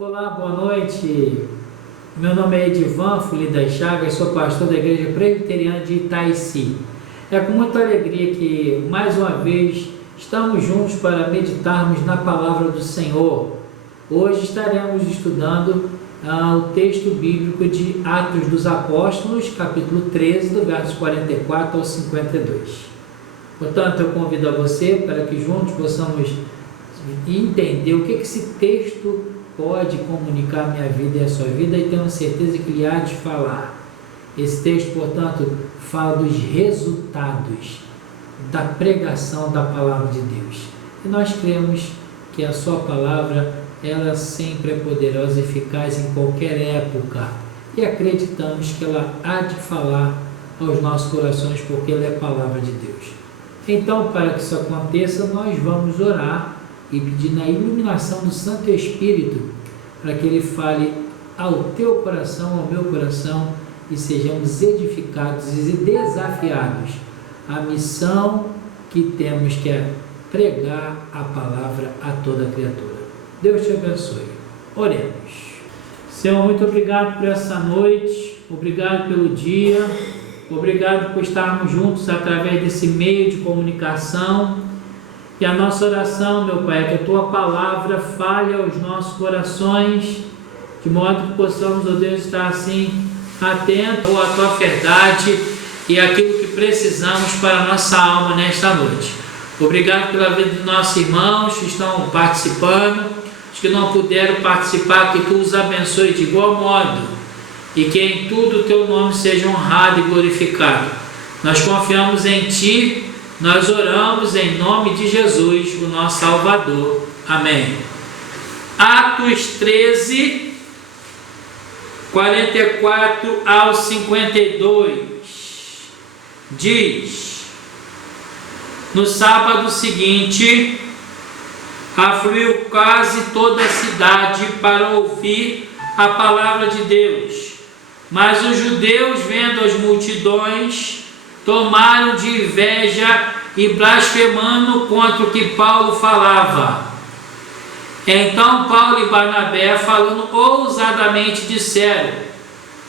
Olá, boa noite. Meu nome é Edivan Fuli das Chagas, sou pastor da Igreja Presbiteriana de Itaici. É com muita alegria que, mais uma vez, estamos juntos para meditarmos na Palavra do Senhor. Hoje estaremos estudando o texto bíblico de Atos dos Apóstolos, capítulo 13, do verso 44 ao 52. Portanto, eu convido a você para que juntos possamos entender o que esse texto pode comunicar a minha vida e a sua vida, e tenho certeza que ele há de falar. Esse texto, portanto, fala dos resultados da pregação da Palavra de Deus. E nós cremos que a sua palavra, ela sempre é poderosa e eficaz em qualquer época. E acreditamos que ela há de falar aos nossos corações, porque ela é a palavra de Deus. Então, para que isso aconteça, nós vamos orar e pedir na iluminação do Santo Espírito, para que Ele fale ao teu coração, ao meu coração, e sejamos edificados e desafiados à missão que temos, que é pregar a palavra a toda criatura. Deus te abençoe. Oremos. Senhor, muito obrigado por essa noite, obrigado pelo dia, obrigado por estarmos juntos através desse meio de comunicação. E a nossa oração, meu Pai, é que a Tua Palavra fale aos nossos corações, de modo que possamos, ó Deus, estar assim, atentos à Tua verdade e àquilo que precisamos para a nossa alma nesta noite. Obrigado pela vida dos nossos irmãos que estão participando, os que não puderam participar, que Tu os abençoe de igual modo, e que em tudo o Teu nome seja honrado e glorificado. Nós confiamos em Ti. Nós oramos em nome de Jesus, o nosso Salvador. Amém. Atos 13, 44 ao 52, diz: no sábado seguinte, afluiu quase toda a cidade para ouvir a palavra de Deus. Mas os judeus, vendo as multidões, tomaram de inveja e blasfemando contra o que Paulo falava. Então Paulo e Barnabé, falando ousadamente, disseram: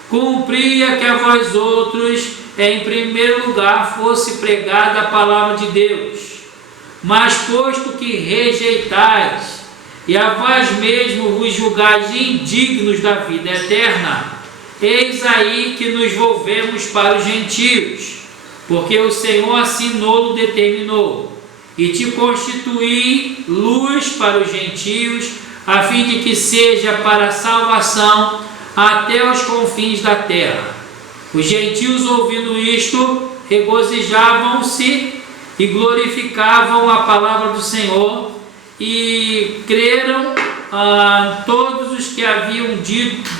cumpria que a vós outros, em primeiro lugar, fosse pregada a palavra de Deus. Mas posto que rejeitais, e a vós mesmos vos julgais indignos da vida eterna, eis aí que nos volvemos para os gentios, porque o Senhor assim nolo determinou, e te constituí luz para os gentios, a fim de que seja para a salvação até os confins da terra. Os gentios, ouvindo isto, regozijavam-se e glorificavam a palavra do Senhor, e creram todos os que haviam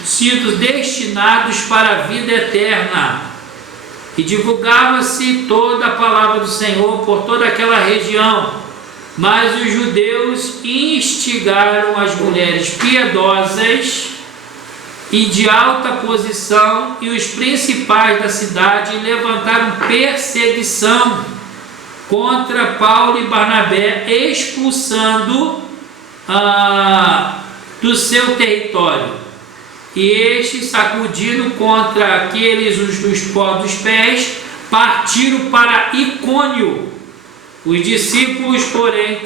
sido destinados para a vida eterna. E divulgava-se toda a palavra do Senhor por toda aquela região. Mas os judeus instigaram as mulheres piedosas e de alta posição e os principais da cidade, e levantaram perseguição contra Paulo e Barnabé, expulsando do seu território. E estes, sacudindo contra aqueles os pós dos pés, partiram para Icônio. Os discípulos, porém,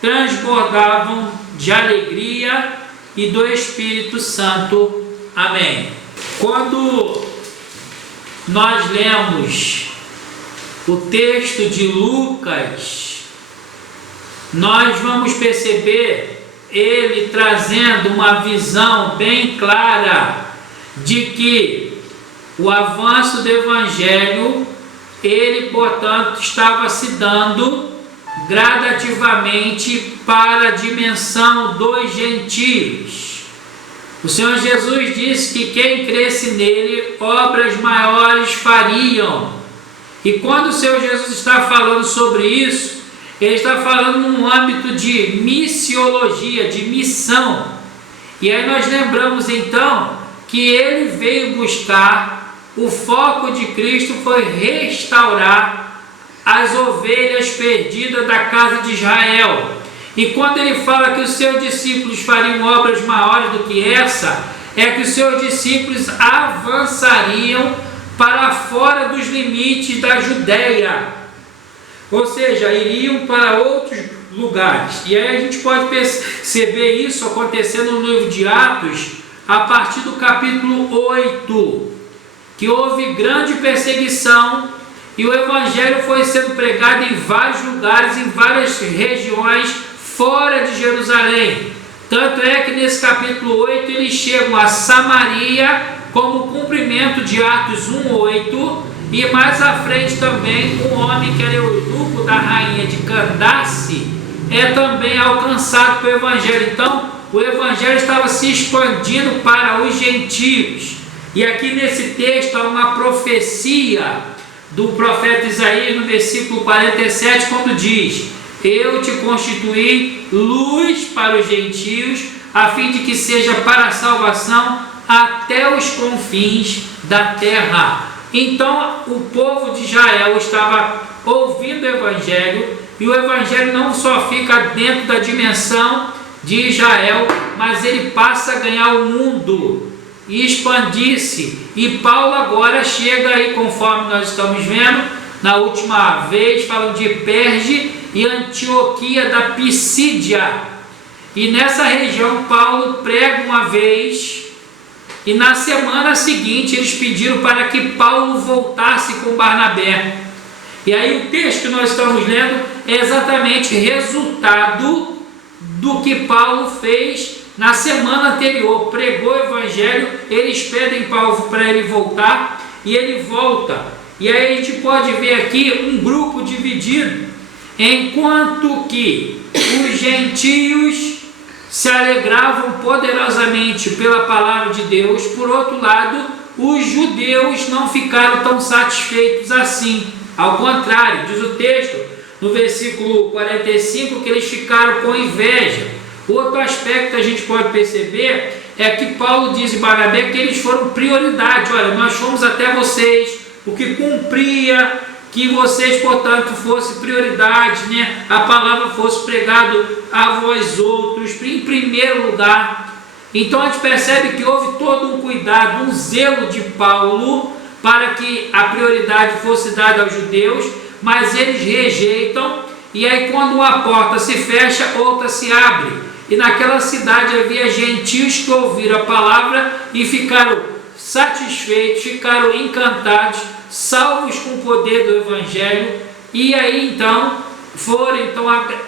transbordavam de alegria e do Espírito Santo. Amém. Quando nós lemos o texto de Lucas, nós vamos perceber ele trazendo uma visão bem clara de que o avanço do Evangelho, ele, portanto, estava se dando gradativamente para a dimensão dos gentios. O Senhor Jesus disse que quem cresce nele, obras maiores fariam. E quando o Senhor Jesus está falando sobre isso, Ele está falando num âmbito de missiologia, de missão. E aí nós lembramos então que Ele veio buscar, o foco de Cristo foi restaurar as ovelhas perdidas da casa de Israel. E quando ele fala que os seus discípulos fariam obras maiores do que essa, é que os seus discípulos avançariam para fora dos limites da Judéia, ou seja, iriam para outros lugares. E aí a gente pode perceber isso acontecendo no livro de Atos, a partir do capítulo 8, que houve grande perseguição e o evangelho foi sendo pregado em vários lugares, em várias regiões fora de Jerusalém. Tanto é que nesse capítulo 8 eles chegam a Samaria como cumprimento de Atos 1:8, e mais à frente também um homem que era eunuco da rainha de Candace é também alcançado pelo evangelho. Então o evangelho estava se expandindo para os gentios. E aqui nesse texto há uma profecia do profeta Isaías no versículo 47, quando diz: eu te constituí luz para os gentios, a fim de que seja para a salvação até os confins da terra. Então o povo de Israel estava ouvindo o evangelho, e o evangelho não só fica dentro da dimensão de Israel, mas ele passa a ganhar o mundo e expandir-se. E Paulo agora chega aí, conforme nós estamos vendo na última vez, falando de Perge e Antioquia da Pisídia. E nessa região Paulo prega uma vez, e na semana seguinte eles pediram para que Paulo voltasse com Barnabé. E aí o texto que nós estamos lendo é exatamente resultado do que Paulo fez na semana anterior. Pregou o evangelho, eles pedem Paulo para ele voltar, e ele volta. E aí a gente pode ver aqui um grupo dividido, enquanto que os gentios se alegravam poderosamente pela palavra de Deus, por outro lado, os judeus não ficaram tão satisfeitos assim. Ao contrário, diz o texto no versículo 45 que eles ficaram com inveja. Outro aspecto que a gente pode perceber é que Paulo diz em Barnabé que eles foram prioridade. Olha, nós fomos até vocês, o que cumpria que vocês, portanto, fosse prioridade, né? A palavra fosse pregada a vós outros, em primeiro lugar. Então a gente percebe que houve todo um cuidado, um zelo de Paulo para que a prioridade fosse dada aos judeus, mas eles rejeitam, e aí quando uma porta se fecha, outra se abre. E naquela cidade havia gentios que ouviram a palavra e ficaram satisfeitos, ficaram encantados, salvos com o poder do evangelho, e aí então foram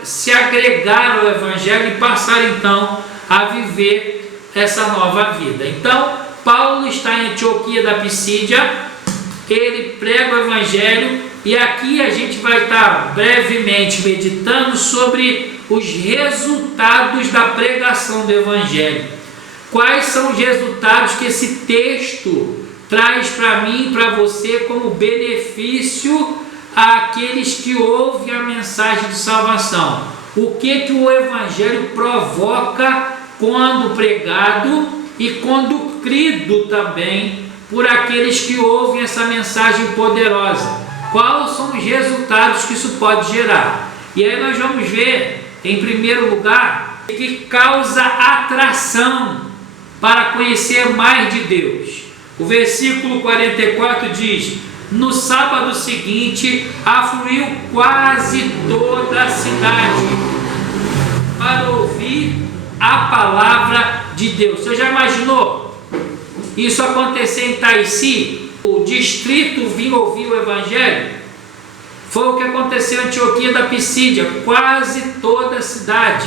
se agregar ao evangelho e passaram então a viver essa nova vida. Então Paulo está em Antioquia da Pisídia, ele prega o evangelho, e aqui a gente vai estar brevemente meditando sobre os resultados da pregação do evangelho. Quais são os resultados que esse texto traz para mim e para você como benefício àqueles que ouvem a mensagem de salvação? O que o evangelho provoca quando pregado e quando crido também por aqueles que ouvem essa mensagem poderosa? Quais são os resultados que isso pode gerar? E aí nós vamos ver, em primeiro lugar, que causa atração para conhecer mais de Deus. O versículo 44 diz: no sábado seguinte afluiu quase toda a cidade para ouvir a palavra de Deus. Você já imaginou isso acontecer em Taici? O distrito vinha ouvir o evangelho? Foi o que aconteceu em Antioquia da Pisídia, quase toda a cidade.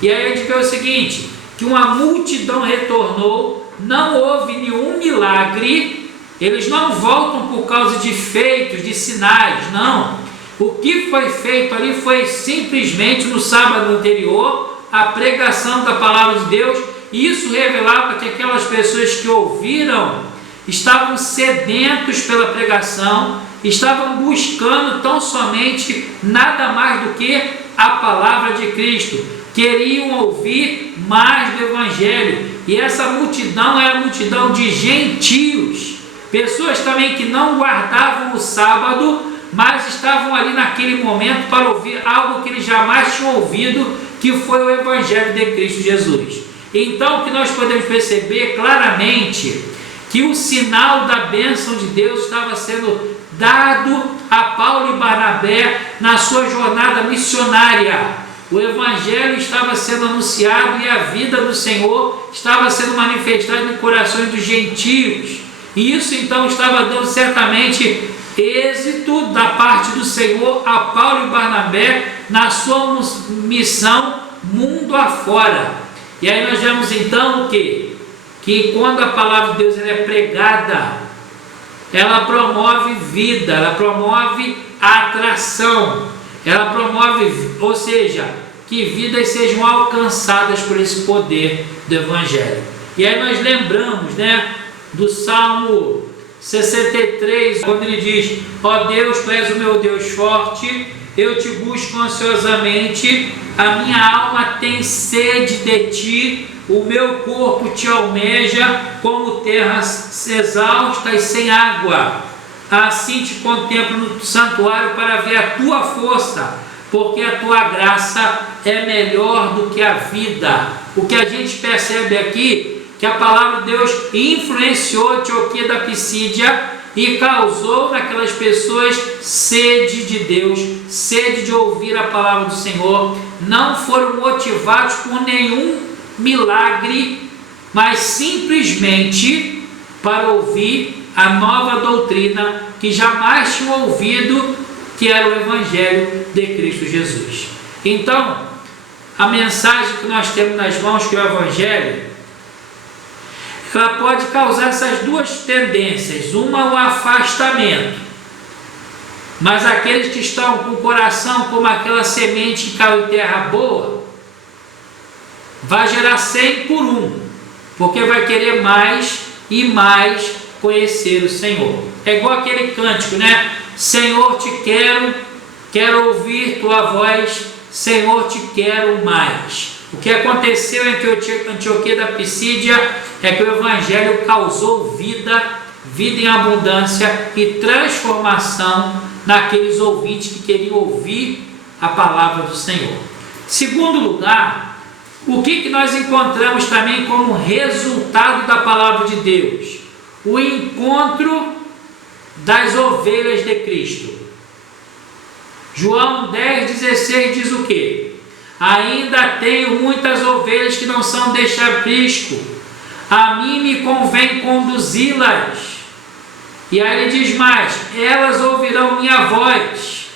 E aí a gente vê o seguinte, que uma multidão retornou, não houve nenhum milagre, eles não voltam por causa de feitos, de sinais, não. O que foi feito ali foi simplesmente no sábado anterior, a pregação da palavra de Deus, e isso revelava que aquelas pessoas que ouviram estavam sedentos pela pregação, estavam buscando tão somente nada mais do que a palavra de Cristo, queriam ouvir mais do evangelho. E essa multidão era a multidão de gentios, pessoas também que não guardavam o sábado, mas estavam ali naquele momento para ouvir algo que eles jamais tinham ouvido, que foi o Evangelho de Cristo Jesus. Então, o que nós podemos perceber claramente que o sinal da bênção de Deus estava sendo dado a Paulo e Barnabé na sua jornada missionária. O Evangelho estava sendo anunciado e a vida do Senhor estava sendo manifestada no coração dos gentios. E isso então estava dando certamente êxito da parte do Senhor a Paulo e Barnabé na sua missão mundo afora. E aí nós vemos então o quê? Que quando a palavra de Deus ela é pregada, ela promove vida, ela promove atração, ela promove, ou seja, que vidas sejam alcançadas por esse poder do Evangelho. E aí nós lembramos, do Salmo 63, quando ele diz: ó Deus, tu és o meu Deus forte, eu te busco ansiosamente, a minha alma tem sede de ti, o meu corpo te almeja, como terras exaustas sem água. Assim te contemplo no santuário para ver a tua força, porque a tua graça é melhor do que a vida. O que a gente percebe aqui, que a palavra de Deus influenciou Antioquia da Pisídia e causou naquelas pessoas sede de Deus, sede de ouvir a palavra do Senhor. Não foram motivados por nenhum milagre, mas simplesmente para ouvir a nova doutrina que jamais tinham ouvido, que era o Evangelho de Cristo Jesus. Então, a mensagem que nós temos nas mãos, que é o Evangelho, ela pode causar essas duas tendências. Uma, o afastamento, mas aqueles que estão com o coração como aquela semente que caiu em terra boa, vai gerar 100 por 1, porque vai querer mais e mais conhecer o Senhor. É igual aquele cântico, Senhor, te quero ouvir tua voz, Senhor, te quero mais. O que aconteceu em Antioquia da Pisídia é que o Evangelho causou vida em abundância e transformação naqueles ouvintes que queriam ouvir a palavra do Senhor. Segundo lugar, o que nós encontramos também como resultado da palavra de Deus? O encontro das ovelhas de Cristo. João 10,16 diz o quê? Ainda tenho muitas ovelhas que não são deste aprisco, a mim me convém conduzi-las. E aí ele diz mais: elas ouvirão minha voz.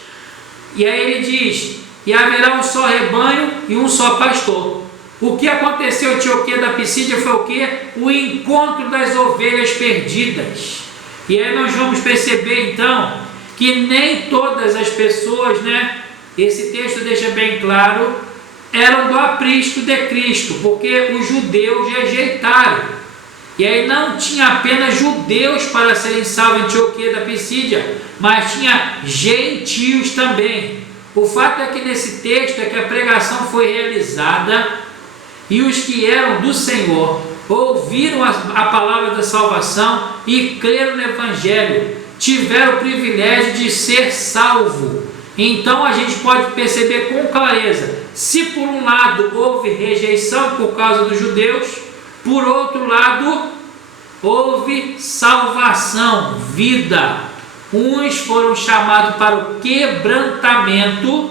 E aí ele diz: e haverá um só rebanho e um só pastor. O que aconteceu em Antioquia da Pisídia foi o quê? O encontro das ovelhas perdidas. E aí nós vamos perceber então que nem todas as pessoas, esse texto deixa bem claro, eram do aprisco de Cristo, porque os judeus rejeitaram. E aí não tinha apenas judeus para serem salvos em Antioquia da Pisídia, mas tinha gentios também. O fato é que nesse texto é que a pregação foi realizada e os que eram do Senhor ouviram a palavra da salvação e creram no Evangelho, tiveram o privilégio de ser salvo. Então a gente pode perceber com clareza, se por um lado houve rejeição por causa dos judeus, por outro lado houve salvação, vida. Uns foram chamados para o quebrantamento,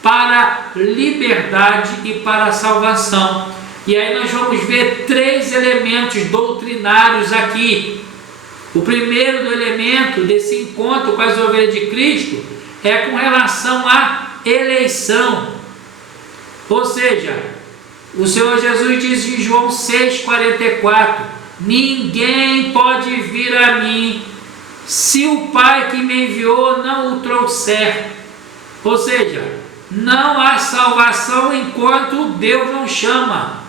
para liberdade e para a salvação. E aí nós vamos ver 3 elementos doutrinários aqui. O primeiro do elemento desse encontro com as ovelhas de Cristo é com relação à eleição. Ou seja, o Senhor Jesus diz em João 6,44: ninguém pode vir a mim se o Pai que me enviou não o trouxer. Ou seja, não há salvação enquanto Deus não chama.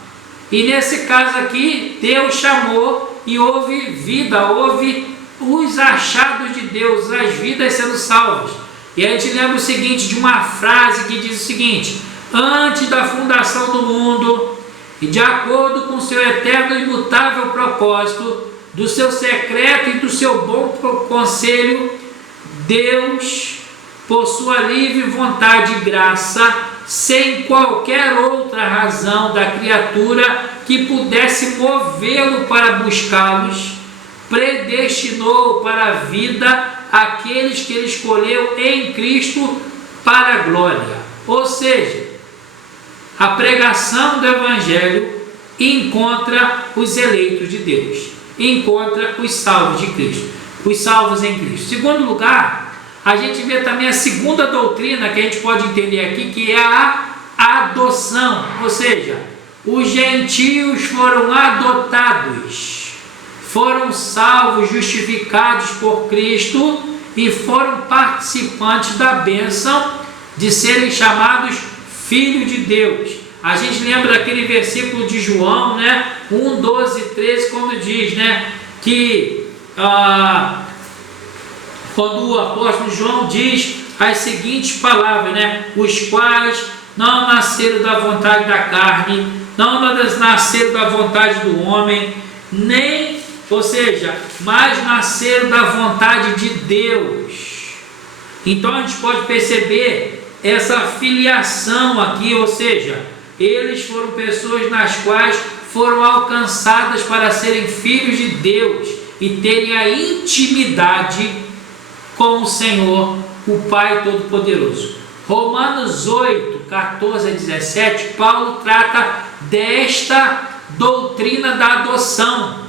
E nesse caso aqui, Deus chamou e houve vida, houve os achados de Deus, as vidas sendo salvas. E a gente lembra o seguinte, de uma frase que diz o seguinte: antes da fundação do mundo, e de acordo com o seu eterno e imutável propósito, do seu secreto e do seu bom conselho, Deus por sua livre vontade e graça, sem qualquer outra razão da criatura que pudesse movê-lo para buscá-los, predestinou para a vida aqueles que ele escolheu em Cristo para a glória. Ou seja, a pregação do Evangelho encontra os eleitos de Deus, encontra os salvos de Cristo, os salvos em Cristo. Segundo lugar, a gente vê também a segunda doutrina que a gente pode entender aqui, que é a adoção, ou seja, os gentios foram adotados, foram salvos, justificados por Cristo e foram participantes da bênção de serem chamados filhos de Deus. A gente lembra daquele versículo de João, né? 1, 12, 13, quando diz, né, que quando o apóstolo João diz as seguintes palavras, né? Os quais não nasceram da vontade da carne, não nasceram da vontade do homem, ou seja, mas nasceram da vontade de Deus. Então a gente pode perceber essa filiação aqui, ou seja, eles foram pessoas nas quais foram alcançadas para serem filhos de Deus e terem a intimidade com o Senhor, o Pai Todo-Poderoso. Romanos 8, 14 a 17, Paulo trata desta doutrina da adoção.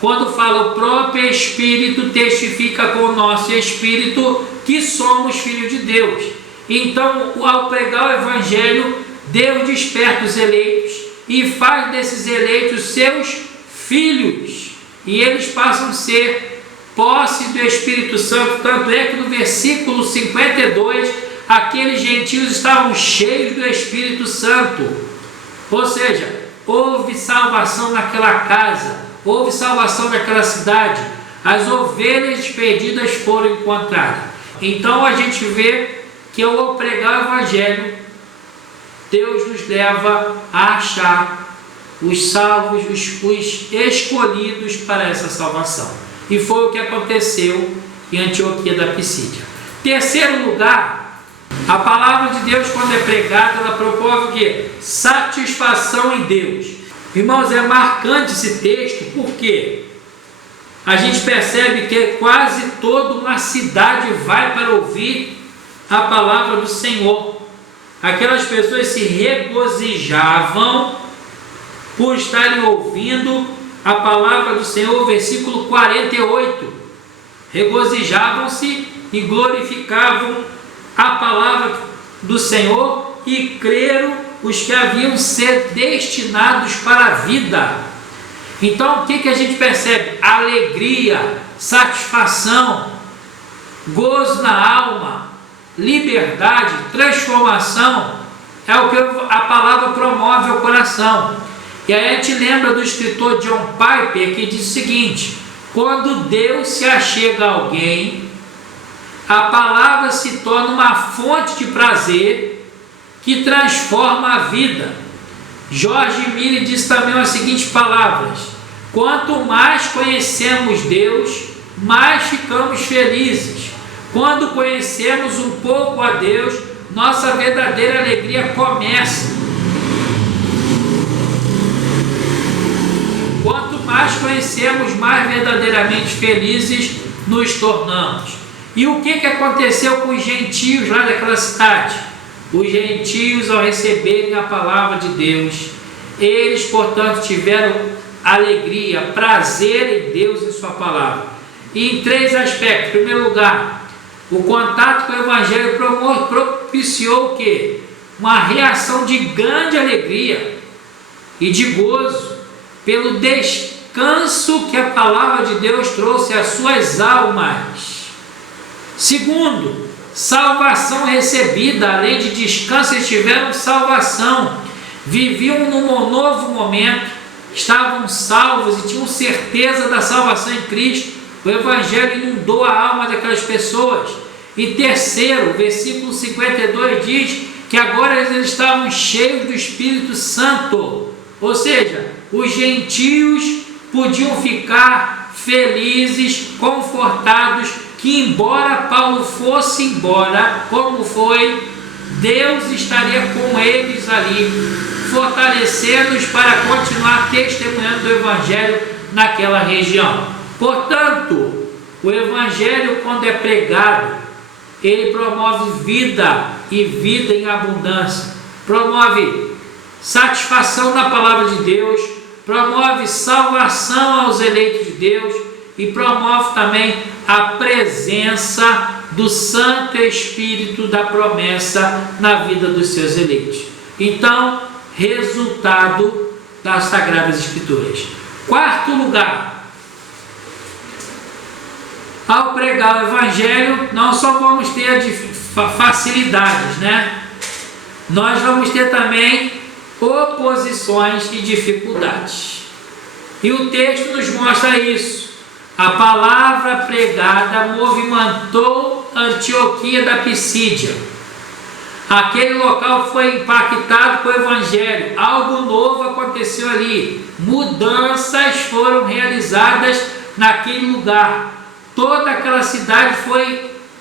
Quando fala, o próprio Espírito testifica com o nosso Espírito que somos filhos de Deus. Então, ao pregar o Evangelho, Deus desperta os eleitos e faz desses eleitos seus filhos. E eles passam a ser posse do Espírito Santo. Tanto é que no versículo 52, aqueles gentios estavam cheios do Espírito Santo. Ou seja, houve salvação naquela casa, houve salvação naquela cidade, as ovelhas perdidas foram encontradas. Então a gente vê que ao pregar o Evangelho, Deus nos leva a achar os salvos, os escolhidos para essa salvação. E foi o que aconteceu em Antioquia da Pisídia. Terceiro lugar, a palavra de Deus, quando é pregada, ela promove o quê? Satisfação em Deus. Irmãos, é marcante esse texto, porque a gente percebe que quase toda uma cidade vai para ouvir a palavra do Senhor. Aquelas pessoas se regozijavam por estarem ouvindo a palavra do Senhor, versículo 48. Regozijavam-se e glorificavam a palavra do Senhor e creram os que haviam sido destinados para a vida. Então, o que a gente percebe? Alegria, satisfação, gozo na alma, liberdade, transformação, é o que a palavra promove ao coração. E aí a gente lembra do escritor John Piper, que diz o seguinte: quando Deus se achega a alguém, a palavra se torna uma fonte de prazer que transforma a vida. George Miller diz também as seguintes palavras: quanto mais conhecemos Deus, mais ficamos felizes. Quando conhecemos um pouco a Deus, nossa verdadeira alegria começa. Quanto mais conhecemos, mais verdadeiramente felizes nos tornamos. E o que aconteceu com os gentios lá daquela cidade? Os gentios, ao receberem a palavra de Deus, eles, portanto, tiveram alegria, prazer em Deus e sua palavra. E em três aspectos. Em primeiro lugar, o contato com o Evangelho propiciou o quê? Uma reação de grande alegria e de gozo pelo descanso que a palavra de Deus trouxe às suas almas. Segundo, salvação recebida. Além de descanso, eles tiveram salvação. Viviam num novo momento, estavam salvos e tinham certeza da salvação em Cristo. O Evangelho inundou a alma daquelas pessoas. E terceiro, o versículo 52 diz que agora eles estavam cheios do Espírito Santo. Ou seja, os gentios podiam ficar felizes, confortados, que embora Paulo fosse embora, como foi, Deus estaria com eles ali, fortalecendo-os para continuar testemunhando do Evangelho naquela região. Portanto, o Evangelho, quando é pregado, ele promove vida e vida em abundância, promove satisfação na palavra de Deus, promove salvação aos eleitos de Deus e promove também a presença do Santo Espírito da promessa na vida dos seus eleitos. Então, resultado das Sagradas Escrituras. Quarto lugar, ao pregar o Evangelho, não só vamos ter facilidades, né? Nós vamos ter também oposições e dificuldades. E o texto nos mostra isso. A palavra pregada movimentou Antioquia da Pisídia. Aquele local foi impactado com o Evangelho. Algo novo aconteceu ali. Mudanças foram realizadas naquele lugar. Toda aquela cidade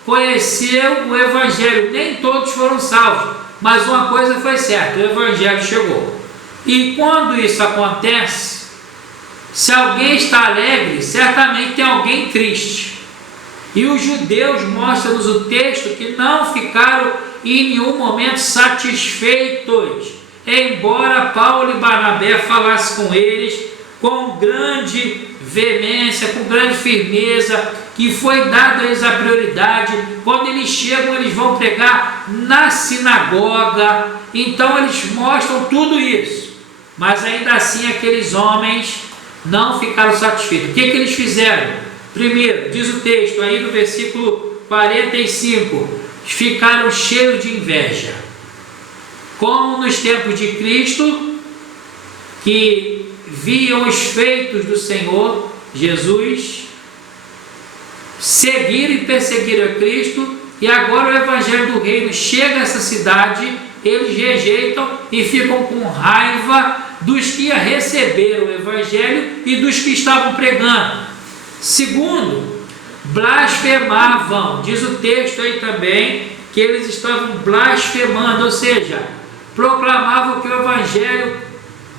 conheceu o Evangelho. Nem todos foram salvos, mas uma coisa foi certa: o Evangelho chegou. E quando isso acontece, se alguém está alegre, certamente tem alguém triste. E os judeus mostram-nos o texto que não ficaram em nenhum momento satisfeitos, embora Paulo e Barnabé falassem com eles com grande veemência, com grande firmeza, que foi dado a eles a prioridade. Quando eles chegam, eles vão pregar na sinagoga. Então eles mostram tudo isso, mas ainda assim aqueles homens não ficaram satisfeitos. O que eles fizeram? Primeiro, diz o texto aí no versículo 45, ficaram cheios de inveja, como nos tempos de Cristo, que viam os feitos do Senhor Jesus, seguiram e perseguiram a Cristo, e agora o Evangelho do Reino chega a essa cidade, eles rejeitam e ficam com raiva dos que receberam o Evangelho e dos que estavam pregando. Segundo, blasfemavam. Diz o texto aí também que eles estavam blasfemando, ou seja, proclamavam que o Evangelho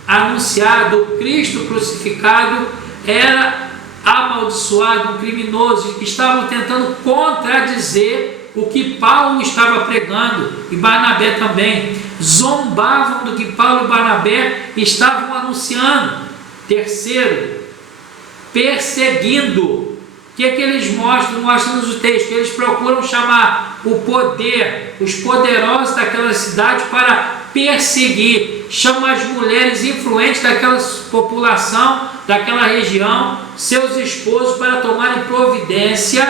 anunciado, Cristo crucificado, era amaldiçoado, um criminoso. Estavam tentando contradizer o que Paulo estava pregando, e Barnabé também. Zombavam do que Paulo e Barnabé estavam anunciando. Terceiro, perseguindo. O que eles mostram? Mostram-nos o texto. Eles procuram chamar o poder, os poderosos daquela cidade para perseguir. Chamam as mulheres influentes daquela população, daquela região, seus esposos, para tomarem providência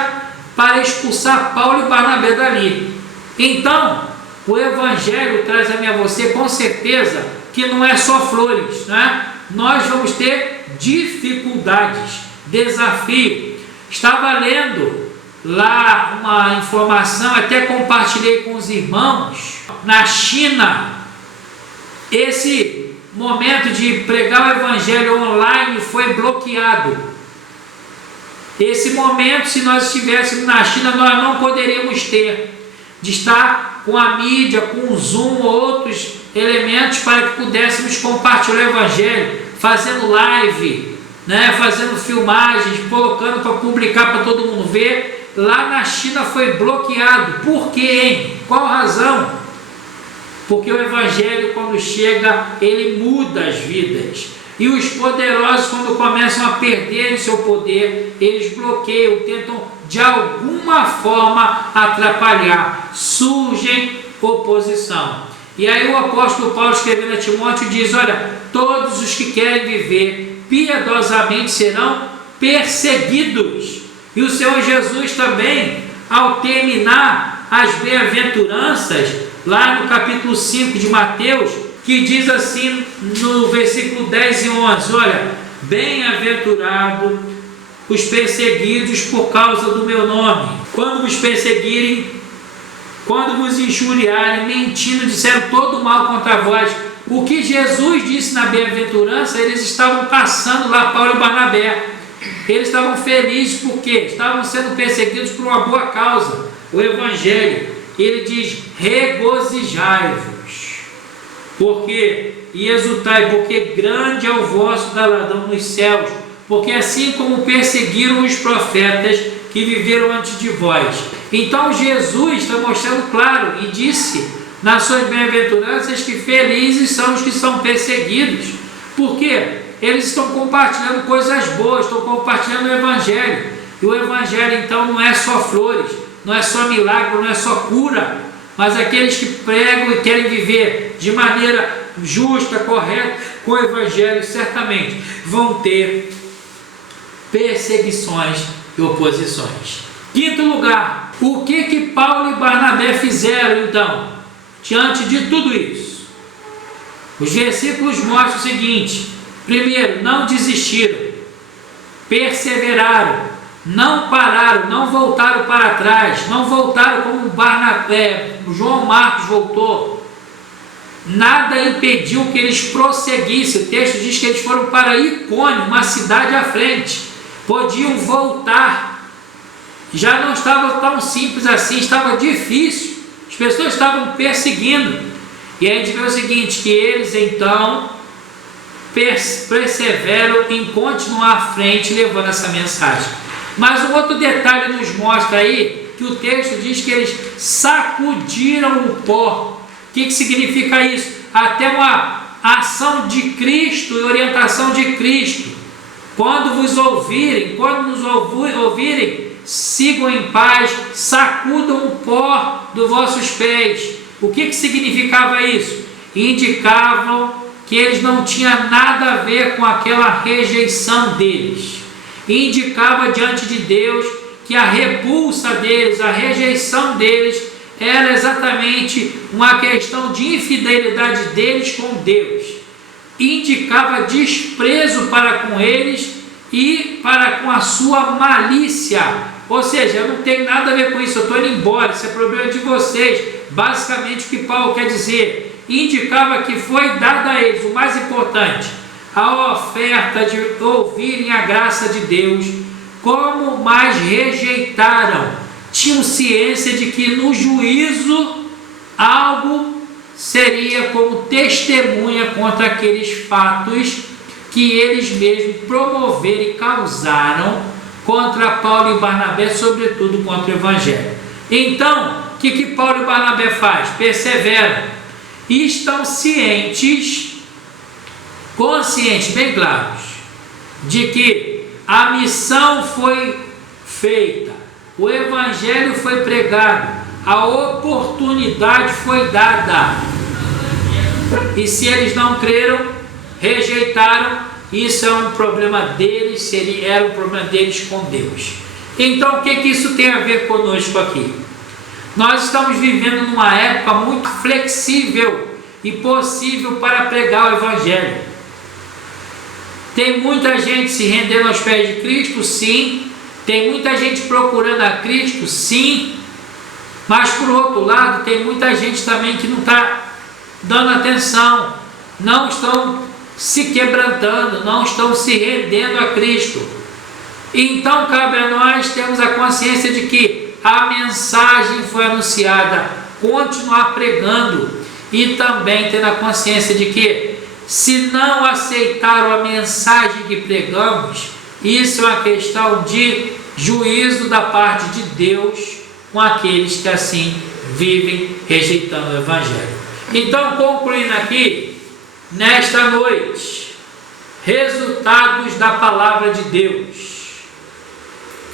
para expulsar Paulo e Barnabé dali. Então, o Evangelho traz a mim e a você, com certeza, que não é só flores, né? Nós vamos ter dificuldades, desafio. Estava lendo lá uma informação, até compartilhei com os irmãos. Na China, esse momento de pregar o Evangelho online foi bloqueado. Esse momento, se nós estivéssemos na China, nós não poderíamos ter, de estar com a mídia, com o Zoom ou outros elementos para que pudéssemos compartilhar o Evangelho, fazendo live, né, fazendo filmagens, colocando para publicar para todo mundo ver. Lá na China foi bloqueado. Por quê, hein? Qual razão? Porque o Evangelho, quando chega, ele muda as vidas. E os poderosos, quando começam a perder o seu poder, eles bloqueiam, tentam de alguma forma atrapalhar. Surgem oposição. E aí o apóstolo Paulo, escrevendo a Timóteo, diz: olha, todos os que querem viver piedosamente serão perseguidos. E o Senhor Jesus também, ao terminar as bem-aventuranças, lá no capítulo 5 de Mateus, que diz assim no versículo 10 e 11, olha, bem-aventurado os perseguidos por causa do meu nome, quando vos perseguirem, quando vos injuriarem, mentindo, disseram todo mal contra vós. O que Jesus disse na bem-aventurança, eles estavam passando lá, Paulo e Barnabé. Eles estavam felizes porque estavam sendo perseguidos por uma boa causa, o Evangelho. Ele diz: regozijai-vos, porque e exultai, porque grande é o vosso galardão nos céus, porque assim como perseguiram os profetas que viveram antes de vós. Então Jesus está mostrando claro e disse nas suas bem-aventuranças que felizes são os que são perseguidos. Por quê? Eles estão compartilhando coisas boas, estão compartilhando o Evangelho. E o Evangelho então não é só flores, não é só milagre, não é só cura, mas aqueles que pregam e querem viver de maneira justa, correta, com o Evangelho, certamente vão ter perseguições e oposições. Quinto lugar, o que Paulo e Barnabé fizeram então, diante de tudo isso? Os versículos mostram o seguinte: primeiro, não desistiram, perseveraram, não pararam, não voltaram para trás, não voltaram como João Marcos voltou. Nada impediu que eles prosseguissem. O texto diz que eles foram para Icônio, uma cidade à frente. Podiam voltar. Já não estava tão simples assim, estava difícil. As pessoas estavam perseguindo. E a gente vê o seguinte, que eles então perseveram em continuar à frente levando essa mensagem. Mas um outro detalhe nos mostra aí, que o texto diz que eles sacudiram o pó. O que significa isso? Até uma ação de Cristo e orientação de Cristo. Quando vos ouvirem, quando nos ouvirem, sigam em paz, sacudam o pó dos vossos pés. O que significava isso? Indicavam que eles não tinham nada a ver com aquela rejeição deles. Indicava diante de Deus que a repulsa deles, a rejeição deles, era exatamente uma questão de infidelidade deles com Deus. Indicava desprezo para com eles e para com a sua malícia. Ou seja, eu não tenho nada a ver com isso, eu estou indo embora, isso é problema de vocês. Basicamente o que Paulo quer dizer, indicava que foi dado a eles, o mais importante, a oferta de ouvirem a graça de Deus, como mais rejeitaram. Tinham ciência de que no juízo algo seria como testemunha contra aqueles fatos que eles mesmos promoveram e causaram contra Paulo e Barnabé, sobretudo contra o Evangelho. Então, o que Paulo e Barnabé faz? Perseveram e estão conscientes, bem claros, de que a missão foi feita, o Evangelho foi pregado, a oportunidade foi dada. E se eles não creram, rejeitaram, isso é um problema deles, era um problema deles com Deus. Então o que isso tem a ver conosco aqui? Nós estamos vivendo numa época muito flexível e possível para pregar o Evangelho. Tem muita gente se rendendo aos pés de Cristo, sim. Tem muita gente procurando a Cristo, sim. Mas por outro lado, tem muita gente também que não está dando atenção, não estão se quebrantando, não estão se rendendo a Cristo. Então cabe a nós termos a consciência de que a mensagem foi anunciada, continuar pregando e também ter a consciência de que se não aceitaram a mensagem que pregamos, isso é uma questão de juízo da parte de Deus com aqueles que assim vivem rejeitando o Evangelho. Então, concluindo aqui, nesta noite, resultados da palavra de Deus.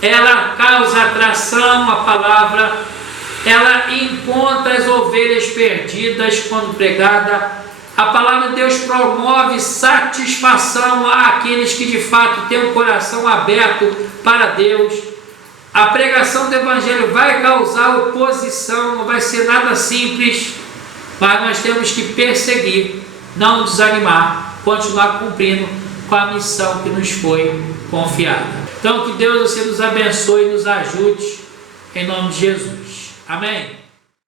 Ela causa atração à palavra, ela encontra as ovelhas perdidas quando pregada. A palavra de Deus promove satisfação àqueles que de fato têm o coração aberto para Deus. A pregação do Evangelho vai causar oposição, não vai ser nada simples, mas nós temos que perseguir, não desanimar, continuar cumprindo com a missão que nos foi confiada. Então que Deus nos abençoe e nos ajude, em nome de Jesus. Amém?